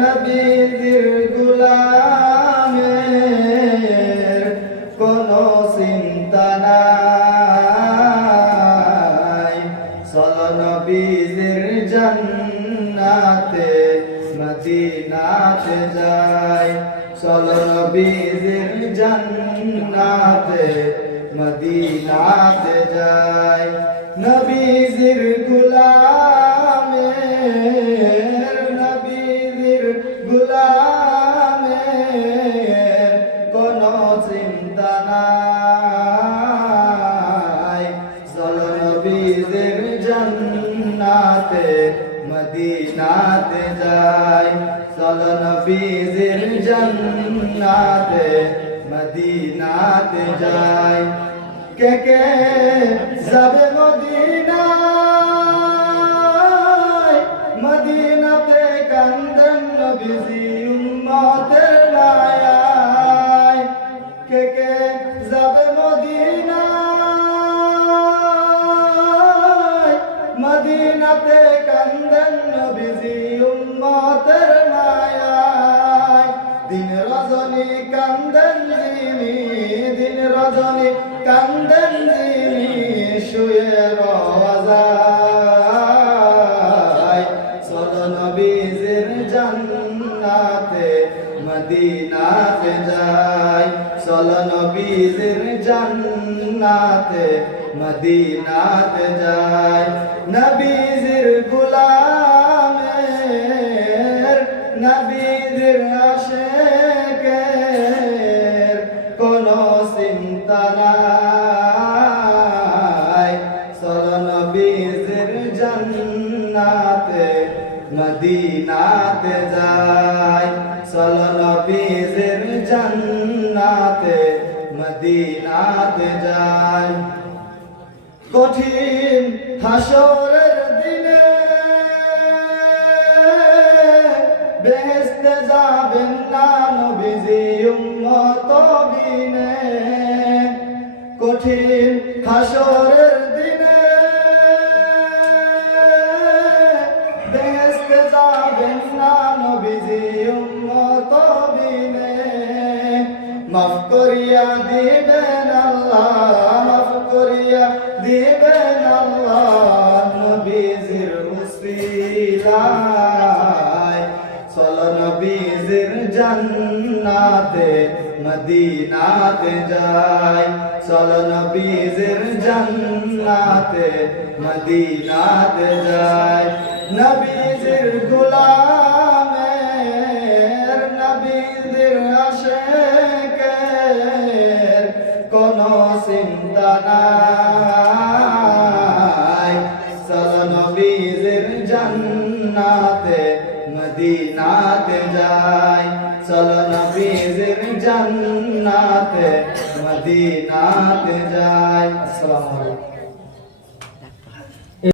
নবীর গোলামের কোনো চিন্তা নাই। চলো নবীর জান্নাতে মদিনাতে যাই। চলো নবীর জান্নাতে মদিনাতে যাই। নবীর গোলামের গোলামের কোনো চিন্তা নাই। চলো নবীর জান্নাতে মদিনাতে যাই। চলো নবীর জান্নাতে মদিনাতে যাই। কে কে যাবে মদিনায়? মদিনাতে কান্দেন নবীজি উম্মতের মায়ায়। কে কে যাবে মদিনায়? মদিনাতে কান্দেন নবীজি উম্মতের মায়ায়। দিন রজনী কান্দেন যিনি, দিন রজনী কান্দেন যিনি শুয়ে রওজায়। চলো নবীর জান্নাতে মদিনাতে যাই। চলো নবীর জান্নাতে মদিনাতে যাই। নবীর গোলামের নবীর আশিকের কোনো চিন্তা নাই। চলো নবীর জান্নাতে মদিনাতে যাই। চলো নবীর জান্নাতে মদিনাতে যাই। কঠিন হাসরের দিনে বেহেশতে যাবেন না নবীজি উম্মত বিনে। কঠিন হাসরের দিনে বেহেশতে যাবেন না নবীজি উম্মত বিনে। মাফ করিয়া দিবেন আল্লাহ, মাফ করিয়া দিবেন আল্লাহ নবীজির উসিলায়। চলো নবীর জান্নাতে মদিনাতে যাই। চলো নবীর জান্নাতে মদিনাতে যাই। নবীর গোলামের নবীর আশিকের কোনো চিন্তা নাই। চলো নবীর জান্নাতে মদিনাতে যাই। চলো নবীর জান্নাতে মদিনাতে যাই। আসসালামু আলাইকুম।